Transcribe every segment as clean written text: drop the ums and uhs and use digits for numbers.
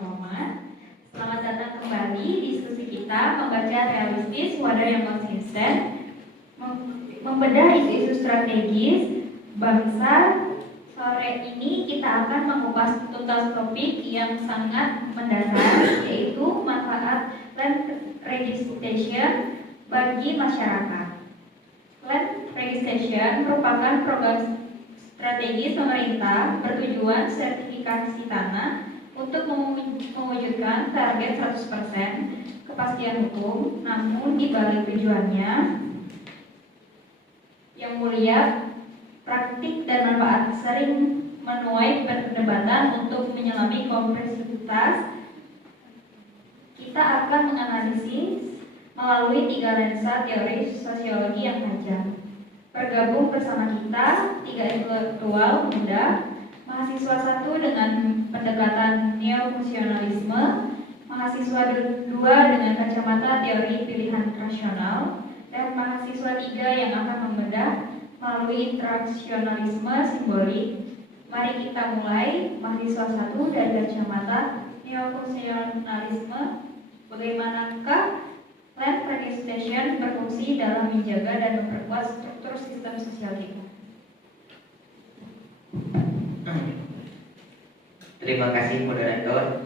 terhormat. Selamat datang kembali. Diskusi kita membaca realistis, wadah yang konsisten, membedah isu-isu strategis bangsa. Sore ini kita akan mengupas tuntas topik yang sangat mendasar, yaitu manfaat land registration bagi masyarakat. Land registration merupakan program strategis pemerintah bertujuan sertifikasi tanah untuk mewujudkan target 100% kepastian hukum. Namun di balik tujuannya yang mulia, praktik dan manfaat sering menuai perdebatan. Untuk menyelami kompleksitas, kita akan menganalisis melalui 3 lensa teori sosiologi yang tajam. Bergabung bersama kita 3 intelektual muda, mahasiswa 1 dengan pendekatan neofungsionalisme, mahasiswa 2 dengan kacamata teori pilihan rasional, dan mahasiswa 3 yang akan membedah melalui interaksionalisme simbolik. Mari kita mulai. Mahasiswa 1 dari kacamata neofungsionalisme, bagaimanakah land registration berfungsi dalam menjaga dan memperkuat struktur sistem sosial kita? Terima kasih moderator.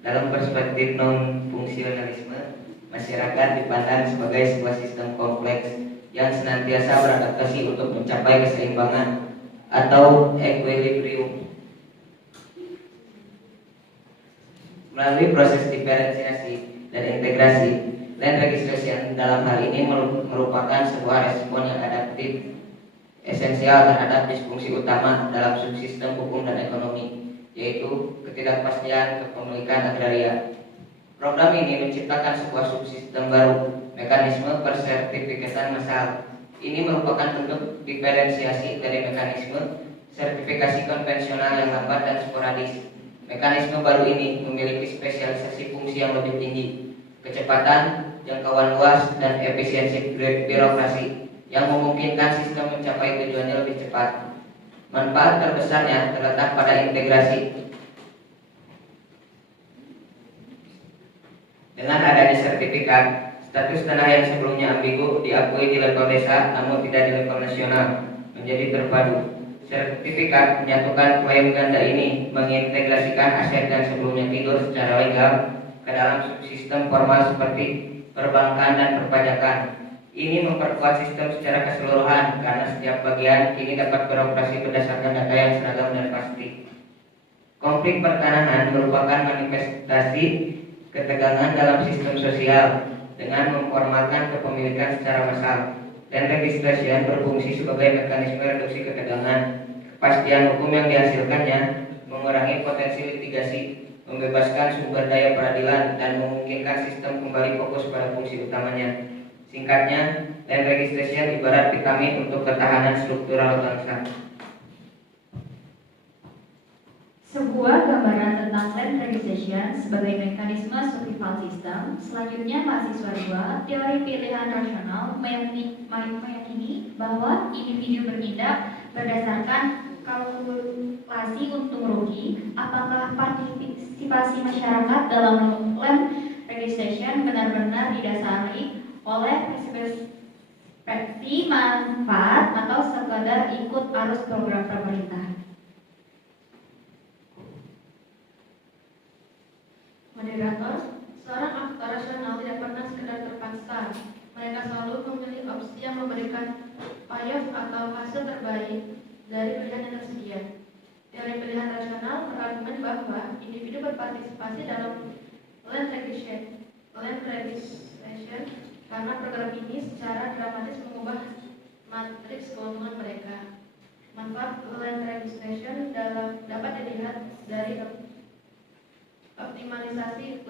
Dalam perspektif non-fungsionalisme, masyarakat dipandang sebagai sebuah sistem kompleks yang senantiasa beradaptasi untuk mencapai keseimbangan atau equilibrium. Melalui proses diferensiasi dan integrasi, land registration dalam hal ini merupakan sebuah respon yang adaptif esensial terhadap disfungsi utama dalam subsistem hukum dan ekonomi, yaitu ketidakpastian kepemilikan agraria. Program ini menciptakan sebuah subsistem baru, mekanisme persertifikatan massal. Ini merupakan bentuk diferensiasi dari mekanisme sertifikasi konvensional yang lambat dan sporadis. Mekanisme baru ini memiliki spesialisasi fungsi yang lebih tinggi, kecepatan, jangkauan luas, dan efisiensi birokrasi yang memungkinkan sistem mencapai tujuannya lebih cepat. Manfaat terbesarnya terletak pada integrasi. Dengan adanya sertifikat, status tanah yang sebelumnya ambigu diakui di level desa namun tidak di level nasional menjadi terpadu. Sertifikat menyatukan klaim ganda ini mengintegrasikan aset yang sebelumnya tidur secara legal ke dalam subsistem formal seperti perbankan dan perpajakan. Ini memperkuat sistem secara keseluruhan karena setiap bagian kini dapat beroperasi berdasarkan data yang seragam dan pasti. Konflik pertanahan merupakan manifestasi ketegangan dalam sistem sosial dengan memformalkan kepemilikan secara massal. Dan registration berfungsi sebagai mekanisme reduksi ketegangan. Kepastian hukum yang dihasilkannya mengurangi potensi litigasi, membebaskan sumber daya peradilan, dan memungkinkan sistem kembali fokus pada fungsi utamanya. Singkatnya, land registration ibarat vitamin untuk ketahanan struktural bangsa. Sebuah gambaran tentang land registration sebagai mekanisme survival system. Selanjutnya, mahasiswa 2 teori pilihan rasional meyakini bahwa individu bertindak berdasarkan kalkulasi untung rugi. Apakah partisipasi masyarakat dalam land registration benar-benar didasari oleh perspektif manfaat atau sekadar ikut arus program pemerintah? Moderator, seorang aktor rasional tidak pernah sekedar terpaksa. Mereka selalu memilih opsi yang memberikan payoff atau hasil terbaik dari pilihan yang tersedia. Teori pilihan rasional berargumen bahwa individu berpartisipasi dalam land registration karena program ini secara dramatis mengubah matriks keuntungan mereka. Manfaat land registration dapat dilihat dari optimalisasi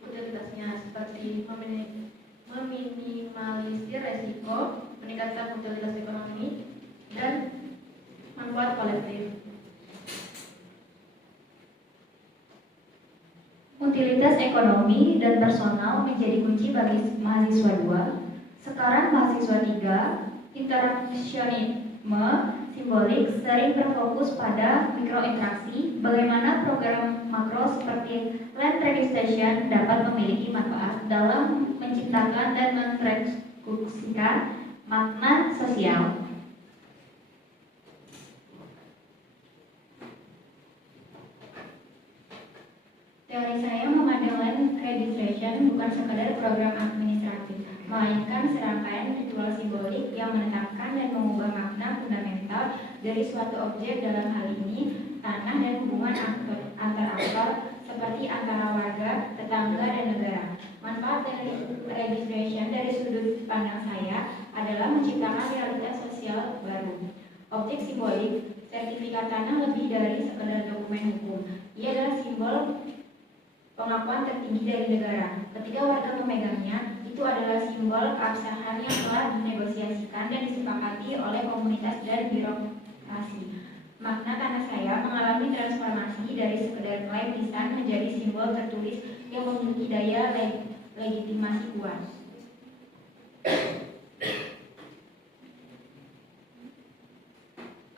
utilitasnya seperti meminimalisir resiko, meningkatkan utilitas ekonomi, dan manfaat kolektif. Utilitas ekonomi dan personal menjadi kunci bagi mahasiswa 2. Sekarang mahasiswa 3, interaksionisme simbolik sering berfokus pada mikrointeraksi, bagaimana program makro seperti land registration dapat memiliki manfaat dalam menciptakan dan mentransduksikan makna sosial. Teori saya memandang land registration bukan sekadar program administratif, melainkan serangkaian ritual simbolik yang menetapkan dan mengubah makna fundamental dari suatu objek, dalam hal ini tanah, dan hubungan antar aktor seperti antara warga, tetangga, dan negara. Manfaat dari registration dari sudut pandang saya adalah menciptakan realitas sosial baru. Objek simbolik, sertifikat tanah lebih dari sekadar dokumen hukum. Ia adalah simbol pengakuan tertinggi dari negara. Ketika warga memegangnya, itu adalah simbol keabsahan yang telah dinegosiasikan dan disepakati oleh komunitas dan birokrasi. Makna tanah saya mengalami transformasi dari sekedar klaim lisan menjadi simbol tertulis yang memiliki daya legitimasi kuat.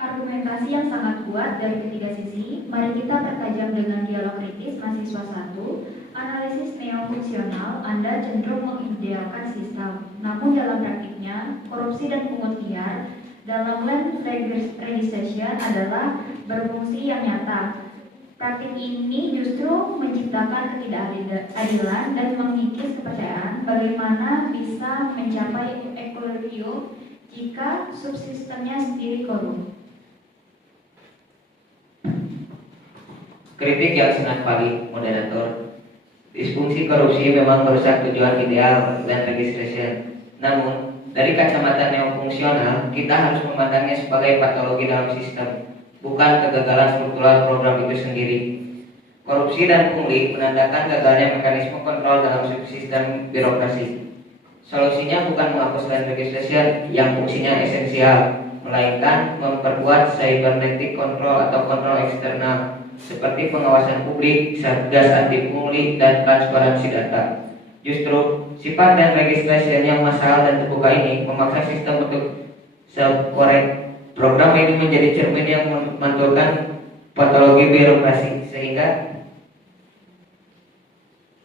Argumentasi yang sangat kuat dari ketiga sisi. Mari kita pertajam dengan dialog kritis mahasiswa 1. Analisis neofungsional, Anda cenderung mengidealkan sistem. Namun dalam praktiknya, korupsi dan pungut liar dalam land registration adalah berfungsi yang nyata. Praktik ini justru menciptakan ketidakadilan dan mengikis kepercayaan bagaimana bisa mencapai equilibrium jika subsistemnya sendiri korup. Kritik yang sangat valid, moderator. Disfungsi korupsi memang merusak tujuan ideal land registration. Namun, dari kacamata neofungsional, kita harus memandangnya sebagai patologi dalam sistem, bukan kegagalan struktural program itu sendiri. Korupsi dan pungli menandakan gagalnya mekanisme kontrol dalam sistem birokrasi. Solusinya bukan menghapus land registration yang fungsinya esensial, melainkan memperkuat cybernetic control atau kontrol eksternal, seperti pengawasan publik, satgas anti pungli, dan transparansi data. Justru, sifat dan registration yang massal dan terbuka ini memaksa sistem untuk self-correct. Program ini menjadi cermin yang memantulkan patologi birokrasi, sehingga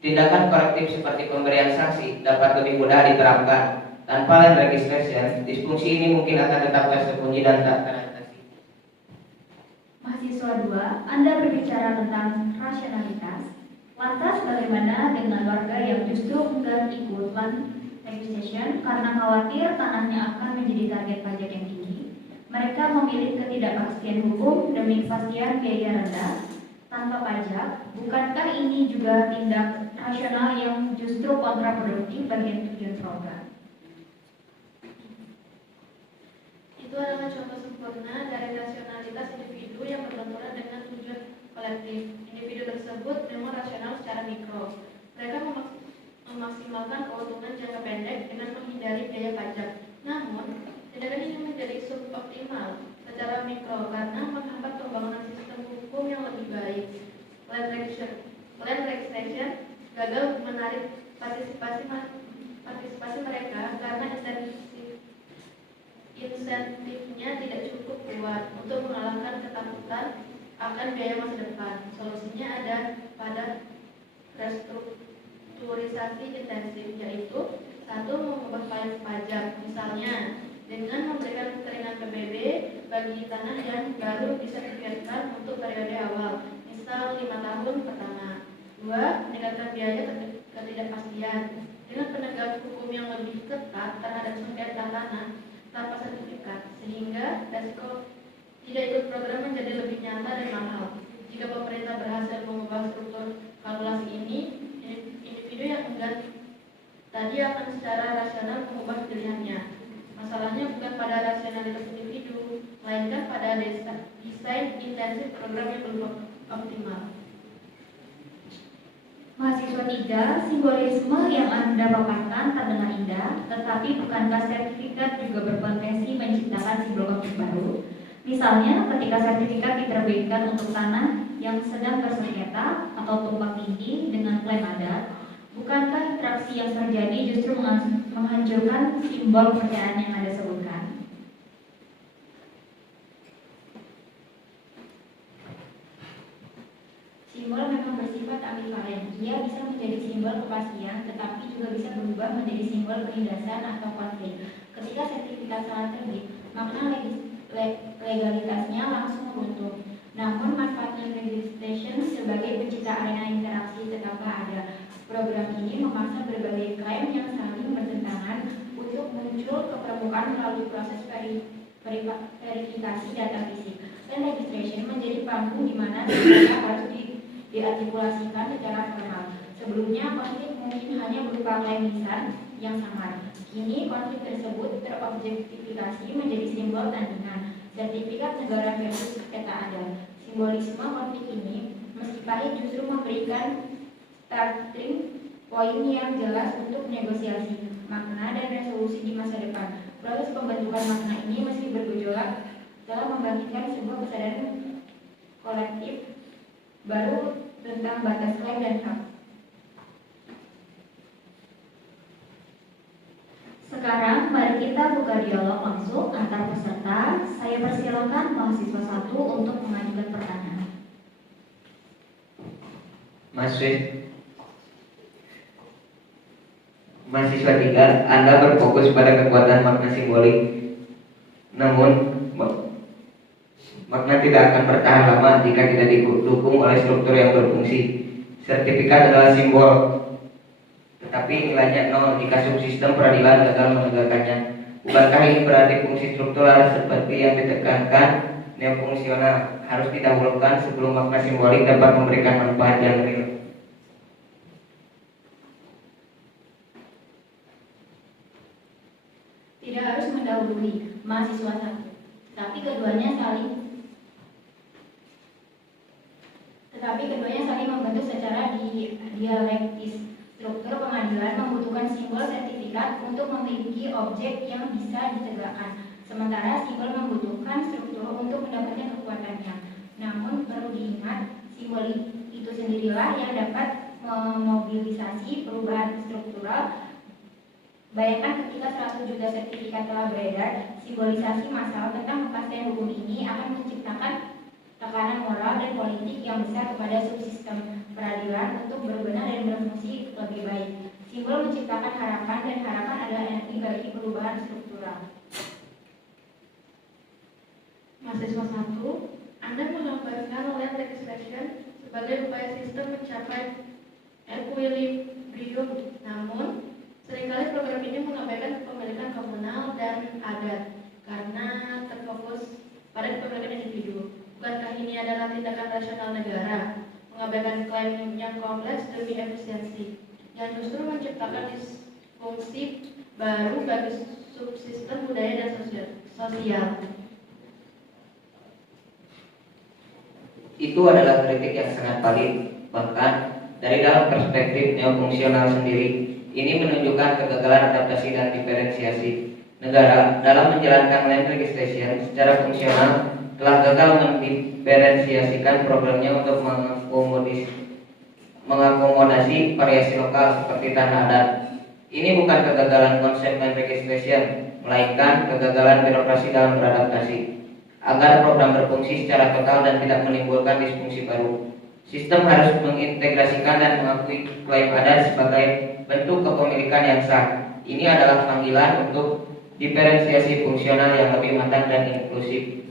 tindakan korektif seperti pemberian sanksi dapat lebih mudah diterapkan. Tanpa land registration, disfungsi ini mungkin akan tetap tersembunyi dan tak teratasi. Mahasiswa 2, Anda berbicara tentang rasionalitas. Lantas bagaimana dengan warga yang justru enggan ikut land registration karena khawatir tanahnya akan menjadi target pajak yang tinggi? Mereka memilih ketidakpastian hukum demi kepastian biaya rendah tanpa pajak. Bukankah ini juga tindak rasional yang justru kontraproduktif bagi tujuan program? Itu adalah contoh sempurna dari rasionalitas individu yang berbenturan dengan tujuan kolektif. Individu tersebut memang rasional secara mikro. Mereka memaksimalkan keuntungan jangka pendek dengan menghindari biaya pajak. Namun, tindakan ini menjadi suboptimal secara mikro karena menghambat pembangunan sistem hukum yang lebih baik. Land registration gagal menarik partisipasi mereka karena insentifnya tidak cukup kuat untuk mengalahkan ketakutan akan biaya masa depan. Solusinya ada pada restrukturisasi intensif, yaitu 1. Mengubah pajak, misalnya dengan memberikan keringanan PBB bagi tanah yang baru disertifikatkan untuk periode awal, misal 5 tahun pertama. 2. Meningkatkan biaya ketidakpastian dengan penegakan hukum yang lebih ketat terhadap sengketa tanah tanpa sertifikat, sehingga resiko tidak ikut program menjadi lebih nyata dan mahal. Jika pemerintah berhasil mengubah struktur kalkulasi ini, individu yang enggan tadi akan secara rasional mengubah pilihannya. Masalahnya bukan pada rasionalitas individu, melainkan pada desain intensif program yang belum optimal. Mahasiswa 3, simbolisme yang Anda paparkan terdengar indah, tetapi bukankah sertifikat juga berpotensi menciptakan simbol konflik baru? Misalnya, ketika sertifikat diterbitkan untuk tanah yang sedang bersengketa atau tumpang tindih dengan klaim adat, bukankah interaksi yang terjadi justru menghancurkan simbol kepercayaan yang Anda sebutkan? Simbol memang bersifat ambivalen. Ia bisa menjadi simbol kepastian, tetapi juga bisa berubah menjadi simbol penindasan atau konflik. Ketika sertifikat salah terbit, makna legalitasnya langsung runtuh. Namun manfaatnya registration sebagai pencipta arena interaksi tetaplah ada. Program ini memaksa berbagai klaim yang saling bertentangan untuk muncul ke permukaan melalui proses verifikasi data fisik. Dan registration menjadi panggung di mana data harus diartikulasikan secara formal. Sebelumnya konflik mungkin hanya berupa klaim lisan yang samar. Kini konflik tersebut terobjektifikasi menjadi simbol tandingan. Sertifikat negara versus peta adat. Simbolisme konflik ini meski pahit justru memberikan starting point yang jelas untuk negosiasi makna dan resolusi di masa depan. Proses pembentukan makna ini meski bergejolak telah membangkitkan sebuah kesadaran kolektif baru tentang batas klaim dan hak. Sekarang mari kita buka dialog langsung antar peserta. Saya persilakan mahasiswa 1 untuk mengajukan pertanyaan. Mahasiswa 3, Anda berfokus pada kekuatan makna simbolik. Namun, makna tidak akan bertahan lama jika tidak didukung oleh struktur yang berfungsi. Sertifikat adalah simbol, tetapi nilainya 0 jika subsistem peradilan gagal menegakkannya. Bukankah ini berarti fungsi struktural seperti yang ditekankan neofungsional harus didahulukan sebelum makna simbolik dapat memberikan manfaat yang real? Tidak harus mendahului mahasiswa 1, tetapi keduanya saling membentuk secara dialektis. Struktur pengadilan membutuhkan simbol sertifikat untuk memiliki objek yang bisa ditegakkan, sementara simbol membutuhkan struktur untuk mendapatkan kekuatannya. Namun perlu diingat, simbol itu sendirilah yang dapat memobilisasi perubahan struktural. Bayangkan ketika 100 juta sertifikat telah beredar, simbolisasi massal tentang kepastian hukum ini akan menciptakan tekanan moral dan politik yang besar kepada subsistem peradilan untuk berbenah dan berfungsi lebih baik. Simbol menciptakan harapan dan harapan adalah energi bagi perubahan struktural. Mahasiswa 1, Anda menggambarkan land legislation sebagai upaya sistem mencapai equilibrium. Namun, seringkali program ini mengabaikan kepemilikan komunal dan adat karena terfokus pada kepemilikan individu. Bukankah ini adalah tindakan rasional negara, mengabaikan klaim yang kompleks demi efisiensi, yang justru menciptakan disfungsi baru bagi subsistem budaya dan sosial? Itu adalah kritik yang sangat valid. Bahkan dari dalam perspektif neofungsional sendiri, ini menunjukkan kegagalan adaptasi dan diferensiasi. Negara dalam menjalankan land legislation secara fungsional telah gagal mendiferensiasikan programnya untuk mengakomodasi variasi lokal seperti tanah adat. Ini bukan kegagalan konsep land legislation, melainkan kegagalan birokrasi dalam beradaptasi. Agar program berfungsi secara total dan tidak menimbulkan disfungsi baru, sistem harus mengintegrasikan dan mengakui klaim adat sebagai bentuk kepemilikan yang sah. Ini adalah panggilan untuk diferensiasi fungsional yang lebih matang dan inklusif.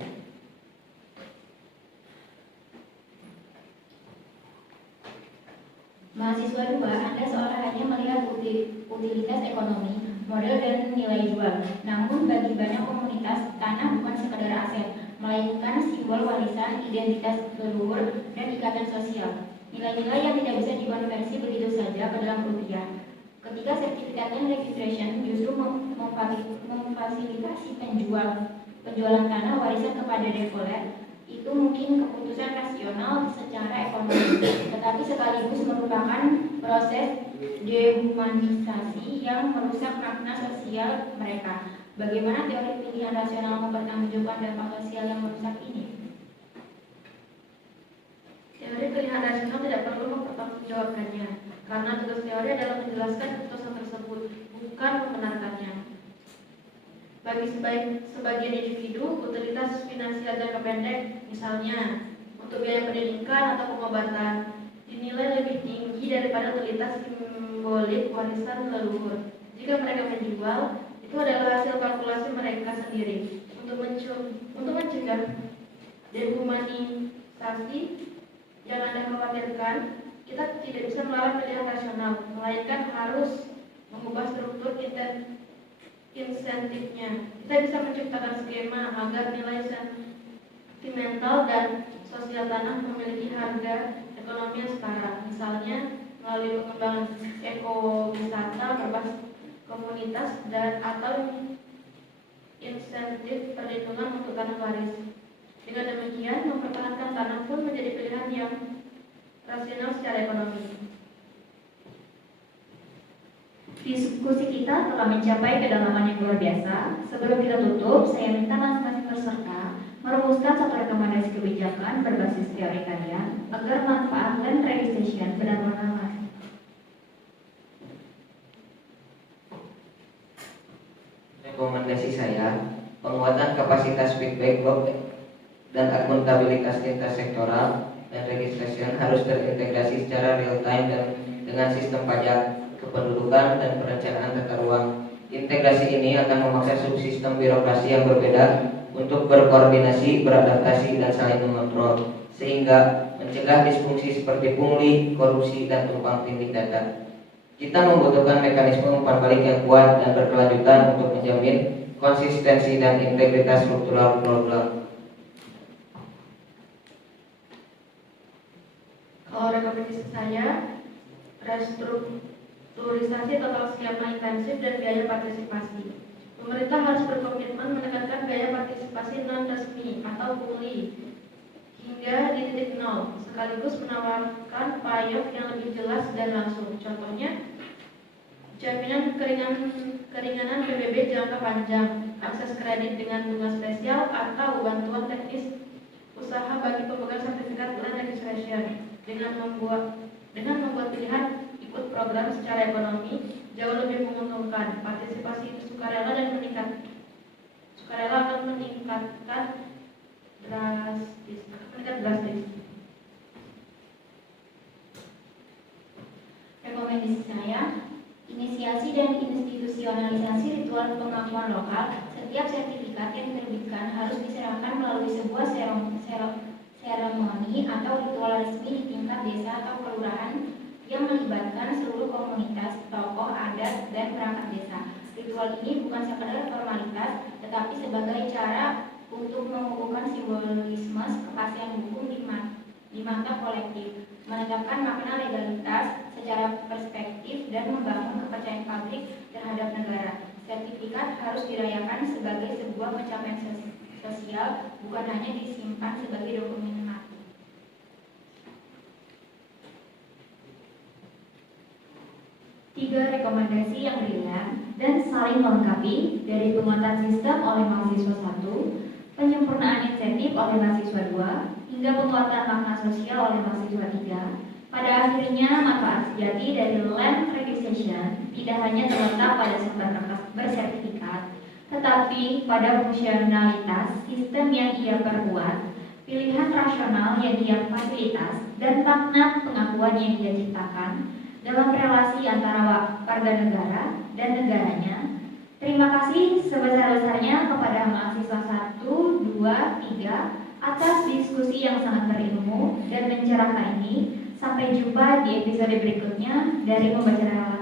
Mahasiswa 2, Anda seolah hanya melihat utilitas ekonomi, model dan nilai jual. Namun bagi banyak komunitas, tanah bukan sekadar aset, melainkan simbol warisan, identitas leluhur, dan ikatan sosial. Nilai-nilai yang tidak bisa dikonversi begitu saja ke dalam rupiah. Ketika sertifikat land registration justru memfasilitasi penjualan tanah warisan kepada developer, itu mungkin keputusan rasional secara ekonomi, tetapi sekaligus merupakan proses dehumanisasi yang merusak makna sosial mereka. Bagaimana teori pilihan rasional mempertanggungjawabkan dampak sosial yang merusak ini? Teori pilihan rasional tidak perlu mempertanggungjawabkannya, karena tugas teori adalah menjelaskan keputusan tersebut, bukan membenarkannya. Bagi sebagian individu, utilitas finansial jangka pendek, misalnya untuk biaya pendidikan atau pengobatan, dinilai lebih tinggi daripada utilitas simbolik warisan leluhur. Jika mereka menjual, itu adalah hasil kalkulasi mereka sendiri. Untuk mencegah dehumanisasi yang Anda khawatirkan, kita tidak bisa melarang pilihan rasional, melainkan harus mengubah struktur insentifnya. Kita bisa menciptakan skema agar nilai sentimental dan sosial tanah memiliki harga ekonomi yang setara. Misalnya melalui pengembangan ekowisata berbasis komunitas dan atau insentif perlindungan untuk tanah waris. Dengan demikian, mempertahankan tanah pun menjadi pilihan yang rasional secara ekonomi. Diskusi kita telah mencapai kedalaman yang luar biasa. Sebelum kita tutup, saya minta masing-masing peserta merumuskan satu rekomendasi kebijakan berbasis teori kalian agar manfaat land registration benar-benar masif. Rekomendasi saya, penguatan kapasitas feedback loop dan akuntabilitas lintas sektoral dan registration harus terintegrasi secara real time dan dengan sistem pajak, kependudukan, dan perencanaan tata ruang. Integrasi ini akan memaksa subsistem birokrasi yang berbeda untuk berkoordinasi, beradaptasi, dan saling mengontrol, sehingga mencegah disfungsi seperti pungli, korupsi, dan tumpang tindih data. Kita membutuhkan mekanisme umpan balik yang kuat dan berkelanjutan untuk menjamin konsistensi dan integritas struktural program. Kalau rekomendasi saya, restrukturisasi total skema intensif dan biaya partisipasi. Pemerintah harus berkomitmen menekankan biaya partisipasi non-resmi atau pungli hingga di titik nol, sekaligus menawarkan payung yang lebih jelas dan langsung. Contohnya, jaminan keringanan PBB jangka panjang, akses kredit dengan bunga spesial, atau bantuan teknis usaha bagi pemegang sertifikat land registration. Dengan membuat pilihan ikut program secara ekonomi jauh lebih menguntungkan. Partisipasi sukarela akan meningkat drastis. Rekomendasi saya, inisiasi dan institusionalisasi ritual pengakuan lokal. Setiap sertifikat yang diterbitkan harus diserahkan melalui sebuah seremoni atau ritual resmi di tingkat desa atau kelurahan yang melibatkan seluruh komunitas, tokoh adat, dan perangkat desa. Ritual ini bukan sekadar formalitas, tetapi sebagai cara untuk mengukuhkan simbolisme kepastian hukum di mata kolektif, menetapkan makna legalitas secara perspektif, dan membangun kepercayaan publik terhadap negara. Sertifikat harus dirayakan sebagai sebuah pencapaian sosial, bukan hanya disimpan sebagai dokumen mati. Tiga rekomendasi yang ringan dan saling melengkapi, dari penguatan sistem oleh mahasiswa 1, penyempurnaan insentif oleh mahasiswa 2, hingga penguatan makna sosial oleh mahasiswa 3. Pada akhirnya, manfaat sejati dari land registration tidak hanya terletak pada sektor bersertifikat, tetapi pada fungsionalitas sistem yang ia perbuat, pilihan rasional yang ia fasilitas, dan makna pengakuan yang ia ciptakan dalam relasi antara warga negara dan negaranya. Terima kasih sebesar-besarnya kepada mahasiswa 1, 2, 3 atas diskusi yang sangat berilmu dan mencerahkan ini. Sampai jumpa di episode berikutnya dari Membaca